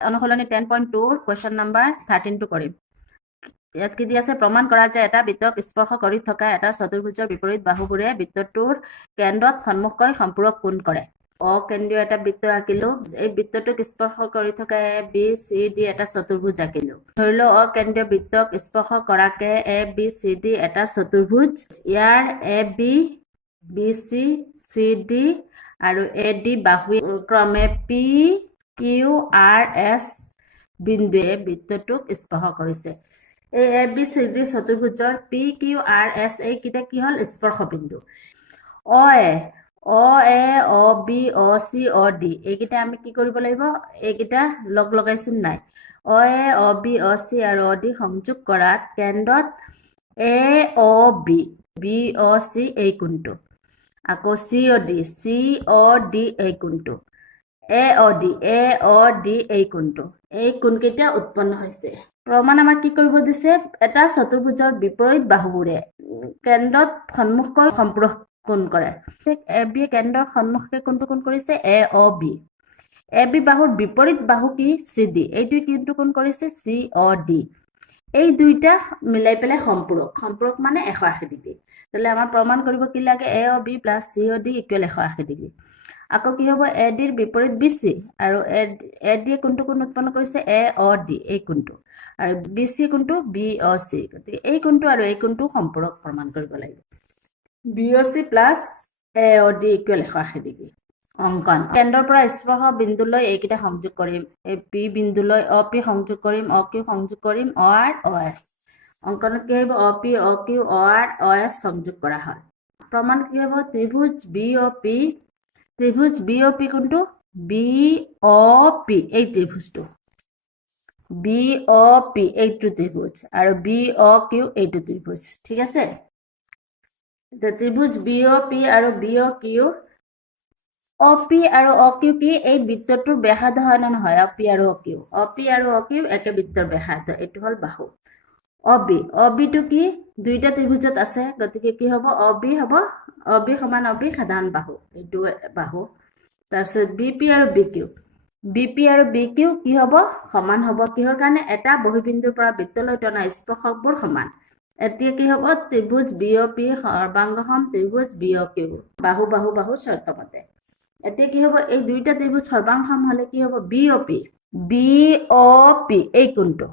অনুশীলনী 10.2 question number 13 কৰিম ইয়াত কি দি আছে প্ৰমাণ কৰা যে এটা বৃত্তক স্পৰ্শ কৰি থকা এটা চতুৰ্ভুজৰ বিপৰীত বাহুবোৰে বৃত্তটোৰ কেন্দ্ৰত সন্মুখকৈ সম্পূৰক কোণ কৰে অকেন্দ্ৰীয় এটা বৃত্ত আঁকিলো এই বৃত্তটোক স্পৰ্শ কৰি থকা এ বি চি ডি এটা চতুৰ্ভুজ আঁকিলো ধৰি লও অকেন্দ্ৰীয় বৃত্তক স্পৰ্শ কৰাকে এ বি চি ডি এটা চতুৰ্ভুজ ইয়াৰ A B B C C D আৰু এ ডি বাহু ক্ৰমে পি কিউ আৰ এছ বিন্দুৱে বৃত্তটোক স্পৰ্শ কৰিছে এই এ বি চি ডি চতুৰ্ভুজৰ পি কিউ আৰ এছ এইকেইটা কি হল স্পৰ্শ বিন্দু O A O B O C O D এইকেইটা আমি কি কৰিব লাগিব এইকেইটা লগ লগাইছো নাই অ A O B O C আৰু অ ডি সংযোগ কৰাত কেন্দ্ৰত এ O B B O C এই কোণটো আকৌ চি অ ডি এই কোণটো এ অ ডি এই কোণটো এই কোণকেইটা উৎপন্ন হৈছে প্ৰমাণ আমাৰ কি কৰিব দিছে এটা চতুৰ্ভুজৰ বিপৰীত বাহুবোৰে কেন্দ্ৰত সন্মুখকৈ সম্পূৰক কোণ কৰে এ বি কেন্দ্ৰৰ সন্মুখে কোনটো কোণ কৰিছে এ অ বি এ বি বাহুৰ বিপৰীত বাহু কি চি ডি এইটো কিন্তু কোণ কৰিছে চি অ ডি এই দুইটা মিলাই পেলাই সম্পূৰক মানে 180 ডিগ্ৰী তাহলে আমাৰ প্ৰমাণ কৰিব কি লাগে এ O B plus C O D equal 180 degree আকৌ কি হ'ব এ ডিৰ বিপৰীত বি চি আৰু এ ডি কোনটো কোণ উৎপন্ন কৰিছে এ অ ডি এই কোণটো আৰু বি চি কোনটো বি অ চি গতিকে এই কোণটো আৰু এই কোণটো সম্পূৰক প্ৰমাণ কৰিব লাগিব B O C plus A O D equal 180 degree অঙ্কন কেন্দ্ৰৰ পৰা স্পৰ্শ বিন্দুলৈ এইকেইটা সংযোগ কৰিম এই পি বিন্দুলৈ অ পি সংযোগ কৰিম অ কিউ সংযোগ কৰিম অ আৰ অ এছ অঙ্কনত কি হ'ব অ পি অ কিউ অ আৰ অ এছ সংযোগ কৰা হয় প্ৰমাণ কি হ'ব ত্ৰিভুজ বি অ পি কোনটো বি অ পি এই ত্ৰিভুজটো বি অ পি এইটো ত্ৰিভুজ আৰু বি অ কিউ এইটো ত্ৰিভুজ ঠিক আছে ত্ৰিভুজ বি অ পি আৰু বি অ কিউ অ পি আৰু অ কিউ কি এই বৃত্তটোৰ ব্যাসাৰ্ধ হয় না নহয় অ পি আৰু অ কিউ একে বৃত্তৰ ব্যাসাৰ্ধ এইটো হল বাহু অ বি টো কি দুইটা ত্ৰিভুজত আছে গতিকে কি হ'ব অ বি সমান অ বি সাধাৰণ বাহু এইটো বাহু তাৰপিছত বি পি আৰু বি কিউ কি হ'ব সমান হ'ব কিহৰ কাৰণে এটা বহিবিন্দুৰ পৰা বৃত্তলৈ টনা স্পৰ্শকবোৰ সমান এতিয়া কি হ'ব ত্ৰিভুজ বি অ পি সৰ্বাংগসম ত্ৰিভুজ বি অ কিউ বাহু শৰ্তমতে এতিয়া কি হ'ব এই দুইটা ত্ৰিভুজ সৰ্বাংগসম হলে কি হ'ব বি অ পি এই কোণটো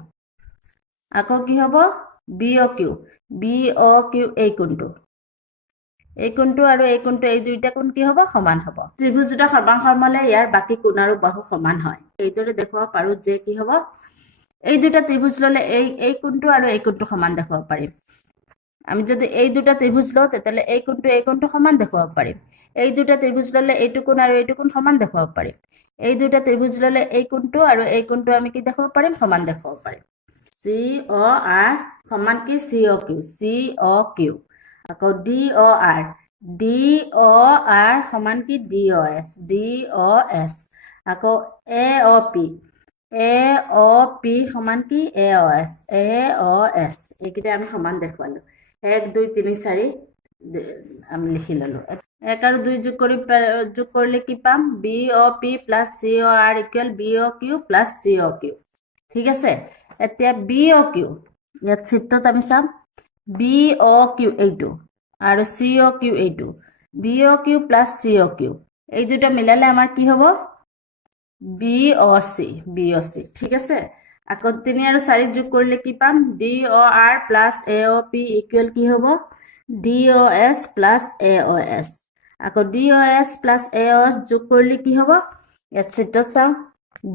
আকৌ কি হ'ব বি অ কিউ এই কোণটো আৰু এই কোণটো এই দুইটা কোণ কি হ'ব সমান হ'ব ত্ৰিভুজ দুটা সৰ্বাংগসম হলে ইয়াৰ বাকি কোণ আৰু বাহু সমান হয় এইদৰে দেখুৱাব পাৰো যে কি হ'ব এই দুটা ত্ৰিভুজ ললে এই কোণটো আৰু এই কোণটো সমান দেখুৱাব পাৰিম আমি যদি এই দুটা ত্ৰিভুজ লওঁ তেতিয়াহলে এই কোণটো সমান দেখুৱাব পাৰিম এই দুটা ত্ৰিভুজ ললে এইটো কোণ আৰু এইটো কোণ সমান দেখুৱাব পাৰিম এই দুটা ত্ৰিভুজ ললে এই কোণটো আৰু এই কোণটো আমি কি দেখুৱাব পাৰিম সমান দেখুৱাব পাৰিম চি অ আৰ সমান কি চি অ কিউ আকৌ ডি অ আৰ সমান কি ডি অ এছ আকৌ এ অ পি সমান কি এ অ এছ এইকেইটা আমি সমান দেখুৱালো 1 2 3 4 আমি লিখি ললো 1 আৰু 2 যোগ কৰিলে কি পাম B O P plus C O R equal B অ কিউ প্লাস চি অ কিউ ঠিক আছে এতিয়া বি অ কিউ ইয়াত চিত্ৰত আমি চাম বি অ কিউ এইটো আৰু চি অ কিউ এইটো বি অ কিউ প্লাস চি অ কিউ এই দুটা মিলালে আমাৰ কি হ'ব বি অ চি ঠিক আছে আকৌ 3 আৰু 4 যোগ কৰিলে কি পাম D O R plus A O P equal কি হ'ব D O S plus A O S আকৌ D O S plus A O S যোগ কৰিলে কি হ'ব ইয়াত চিত্ৰত চাওঁ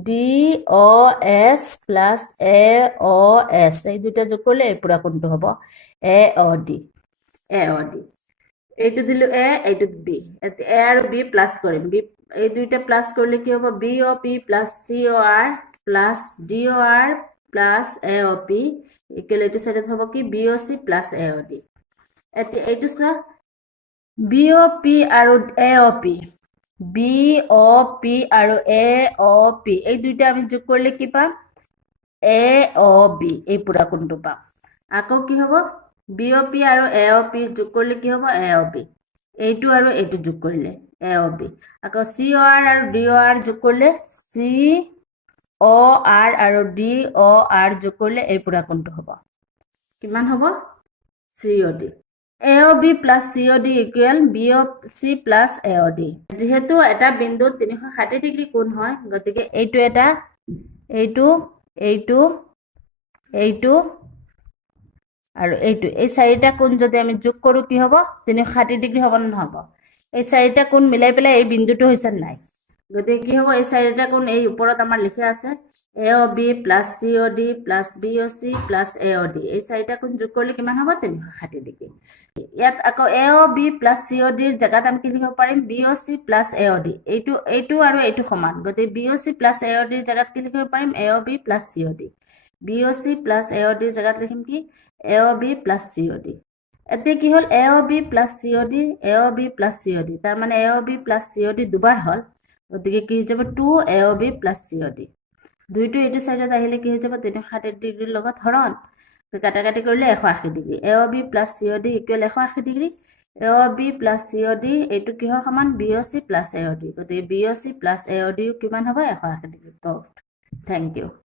D O S plus A O S এই দুটা যোগ কৰিলে এই পুৰা কোণটো হ'ব এ অ ডি এইটো দিলো এ এইটো বি এ আৰু বি প্লাস কৰিম বি এই দুইটা প্লাস কৰিলে কি হ'ব B O P plus C O R plus D O R plus A O P equal এইটো সাইডত হ'ব কি B O C plus A O D এতিয়া এইটো চোৱা বি অ পি আৰু এ অ পি এই দুইটা আমি যোগ কৰিলে কি পাম এ অ বি এই পুৰা কোণটো পাম আকৌ কি হ'ব বি অ পি আৰু এ অ পি যোগ কৰিলে কি হ'ব এ অ বি এইটো আৰু এইটো যোগ কৰিলে এ অ বি আকৌ চি অ আৰ আৰু ডি অ আৰ যোগ কৰিলে চি অ আৰ আৰু ডি অ আৰ যোগ কৰিলে এই পুৰা কোণটো হ'ব কিমান হ'ব COD AOB plus COD equal BOC plus AOD যিহেতু এটা বিন্দুত 360 ডিগ্ৰী কোণ হয় গতিকে এইটো এটা এইটো এইটো এইটো আৰু এইটো এই চাৰিটা কোণ যদি আমি যোগ কৰো কি হ'ব 360 ডিগ্ৰী হ'ব নে নহ'ব এই চাৰিটা কোণ মিলাই পেলাই এই বিন্দুটো হৈছে নাই গতিকে কি হ'ব এই চাৰিটা কোণ এই ওপৰত আমাৰ লিখা আছে AOB plus COD plus BOC plus AOD এই চাৰিটা কোণ যোগ কৰিলে কিমান হ'ব 360 ডিগ্ৰী ইয়াত আকৌ AOB প্লাছ COD ৰ জায়গাত আমি কি লিখিব পাৰিম BOC প্লাছ AOD এইটো আৰু এইটো সমান গতিকে BOC প্লাছ AOD ৰ জায়গাত কি লিখিব পাৰিম AOB plus COD BOC plus AOD ৰ জায়গাত লিখিম কি AOB প্লাছ COD এতিয়া কি হ'ল AOB plus COD AOB plus COD তাৰ মানে AOB প্লাছ COD দুবাৰ হ'ল গতিকে কি হৈ যাব 2 AOB প্লাছ COD দুইটো এইটো সাইডত আহিলে কি হৈ যাব 360 ডিগ্ৰীৰ লগত হৰণ কাটাকাটি কৰিলে 180 degree AOB plus COD equal 180 degree AOB plus COD এইটো কিহৰ সমান BOC প্লাছ AOD গতিকে BOC প্লাছ AOD কিমান হ'ব 180 ডিগ্ৰী থেংক ইউ